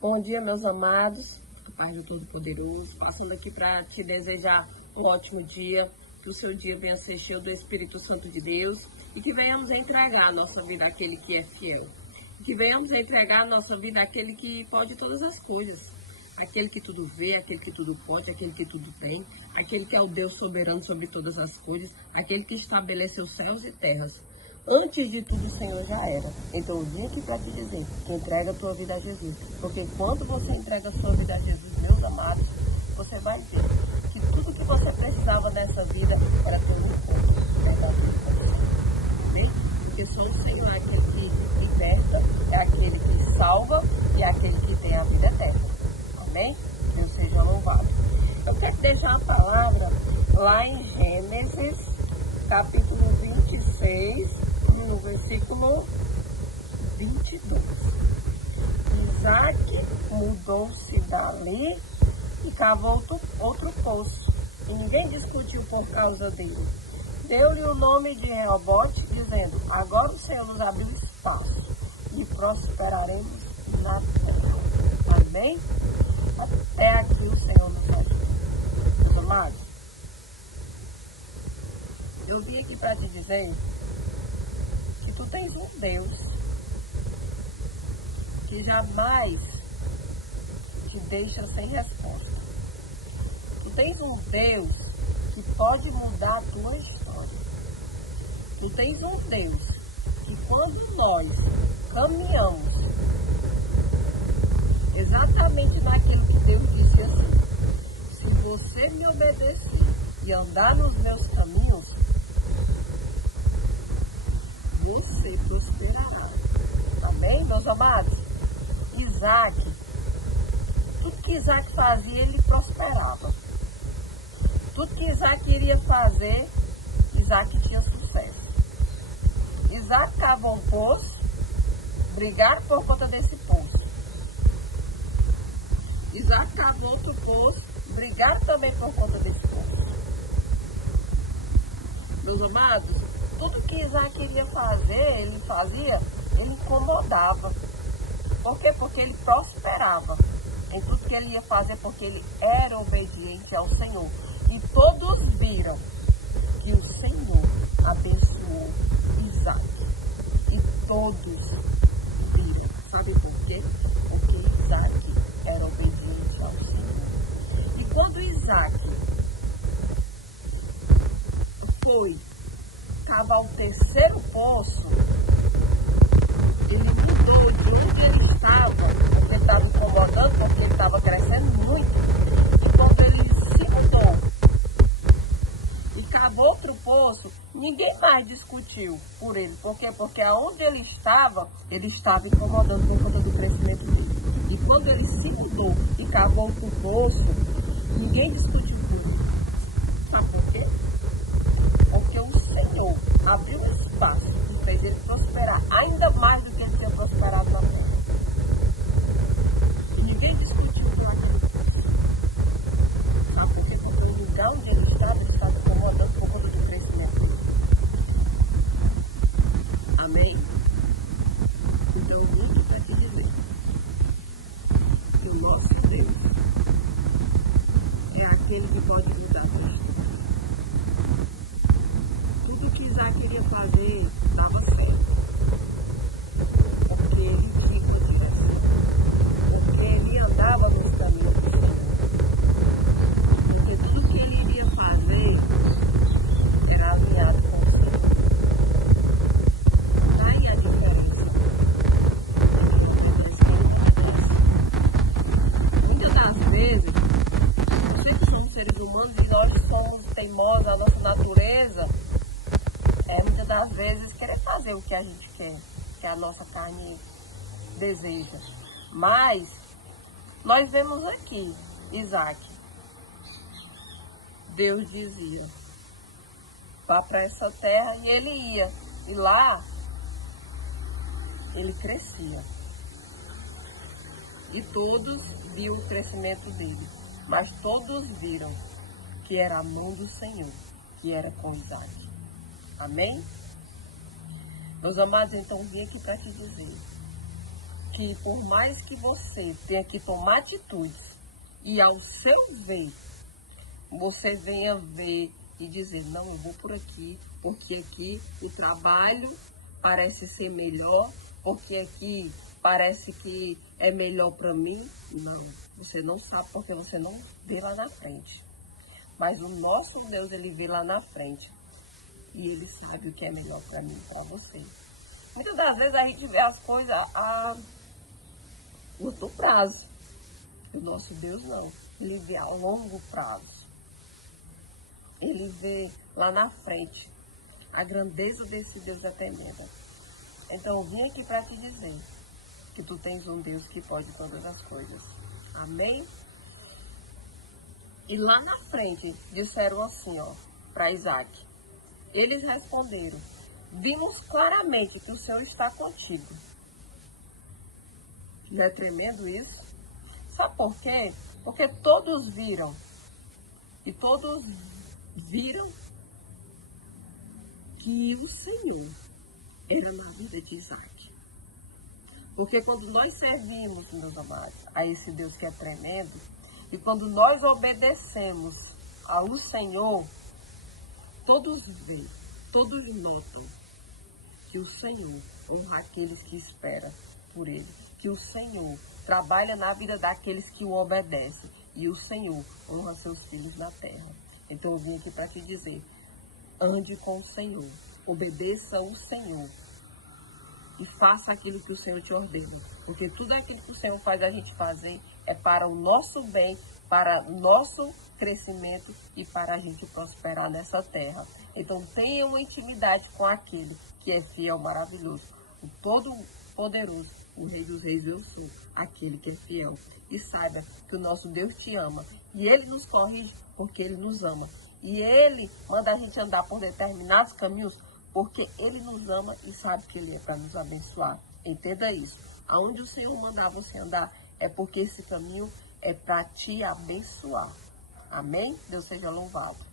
Bom dia, meus amados, a paz do Todo-Poderoso, passando aqui para te desejar um ótimo dia, que o seu dia venha ser cheio do Espírito Santo de Deus e que venhamos entregar a nossa vida àquele que é fiel, e que venhamos entregar a nossa vida àquele que pode todas as coisas, aquele que tudo vê, aquele que tudo pode, aquele que tudo tem, aquele que é o Deus soberano sobre todas as coisas, aquele que estabeleceu céus e terras. Antes de tudo, o Senhor já era. Então, eu vim aqui para te dizer que entrega a tua vida a Jesus. Porque quando você entrega a sua vida a Jesus, meus amados, você vai ver que tudo que você precisava nessa vida era ter um encontro verdadeiro com o Senhor. Amém? Porque só o Senhor é aquele que liberta, é aquele que salva e é aquele que tem a vida eterna. Amém? Deus seja louvado. Eu quero deixar a palavra lá em Gênesis, capítulo 26, no versículo 22. Isaac mudou-se dali e cavou outro poço, e ninguém discutiu por causa dele. Deu-lhe o nome de Reobote, dizendo: agora o Senhor nos abriu espaço e prosperaremos na terra. Amém? Até aqui o Senhor nos ajuda. Meus amados, eu vim aqui para te dizer que tu tens um Deus que jamais te deixa sem resposta. Tu tens um Deus que pode mudar a tua história. Tu tens um Deus que quando nós caminhamos exatamente naquilo que Deus disse assim: se você me obedecer e andar nos meus caminhos, você prosperará. Amém, meus amados? Isaac, tudo que Isaac fazia, ele prosperava. Tudo que Isaac iria fazer, Isaac tinha sucesso. Isaac cavou um poço, brigaram por conta desse poço. Isaac cavou outro poço, brigaram também por conta desse poço. Meus amados, tudo que Isaac queria fazer, ele incomodava. Por quê? Porque ele prosperava em tudo que ele ia fazer, porque ele era obediente ao Senhor. E todos viram que o Senhor abençoou Isaac. E todos viram. Sabe por quê? Porque Isaac era obediente ao Senhor. E quando Isaac foi cavar o terceiro poço, ele mudou de onde ele estava, porque ele estava incomodando, porque ele estava crescendo muito. E quando ele se mudou e cavou outro poço, ninguém mais discutiu por ele. Por quê? Porque aonde ele estava incomodando por conta do crescimento dele. E quando ele se mudou e cavou outro poço, ninguém discutiu por ele. Sabe por quê? Porque o Senhor abriu espaço e fez ele prosperar ainda mais do que ele tinha prosperado na terra. E ninguém discutiu por aquele poço. Sabe por quê? Porque o lugar onde ele estava incomodando por conta do crescimento dele. Amém? Então eu vim aqui para te dizer que o nosso Deus é aquele que pode mudar a tua história. Tudo que Isaac queria fazer estava certo, porque ele tinha uma direção, porque ele andava nos caminhos do Senhor, porque tudo que ele iria fazer era alinhado com o Senhor. Está aí a diferença entre o que Deus quer. Muitas das vezes, eu sei que somos seres humanos e nós somos teimosos, a nossa natureza muitas das vezes querer fazer o que a gente quer, que a nossa carne deseja. Mas nós vemos aqui Isaac. Deus dizia: vá para essa terra, e ele ia. E lá ele crescia. E todos viam o crescimento dele. Mas todos viram que era a mão do Senhor, que era com Isaac. Amém? Meus amados, então vim aqui para te dizer que por mais que você tenha que tomar atitudes e ao seu ver, você venha ver e dizer, não, eu vou por aqui, porque aqui o trabalho parece ser melhor, porque aqui parece que é melhor para mim. Não, você não sabe porque você não vê lá na frente. Mas o nosso Deus, ele vê lá na frente. E ele sabe o que é melhor para mim e para você. Muitas das vezes a gente vê as coisas a curto prazo. O nosso Deus não. Ele vê a longo prazo. Ele vê lá na frente. A grandeza desse Deus é tremenda. Então eu vim aqui para te dizer que tu tens um Deus que pode todas as coisas. Amém? E lá na frente disseram assim, ó, para Isaac. Eles responderam, vimos claramente que o Senhor está contigo. Não é tremendo isso? Sabe por quê? Porque todos viram. E todos viram que o Senhor era na vida de Isaac. Porque quando nós servimos, meus amados, a esse Deus que é tremendo, e quando nós obedecemos ao Senhor, todos veem, todos notam que o Senhor honra aqueles que esperam por Ele, que o Senhor trabalha na vida daqueles que o obedecem, e o Senhor honra seus filhos na terra. Então eu vim aqui para te dizer, ande com o Senhor, obedeça ao Senhor e faça aquilo que o Senhor te ordena, porque tudo aquilo que o Senhor faz a gente fazer é para o nosso bem, para o nosso crescimento e para a gente prosperar nessa terra. Então tenha uma intimidade com aquele que é fiel, maravilhoso, o Todo-Poderoso, o Rei dos Reis, eu sou, aquele que é fiel. E saiba que o nosso Deus te ama e Ele nos corrige porque Ele nos ama. E Ele manda a gente andar por determinados caminhos porque Ele nos ama e sabe que Ele é para nos abençoar. Entenda isso. Aonde o Senhor mandar você andar é porque esse caminho é para te abençoar. Amém? Deus seja louvado.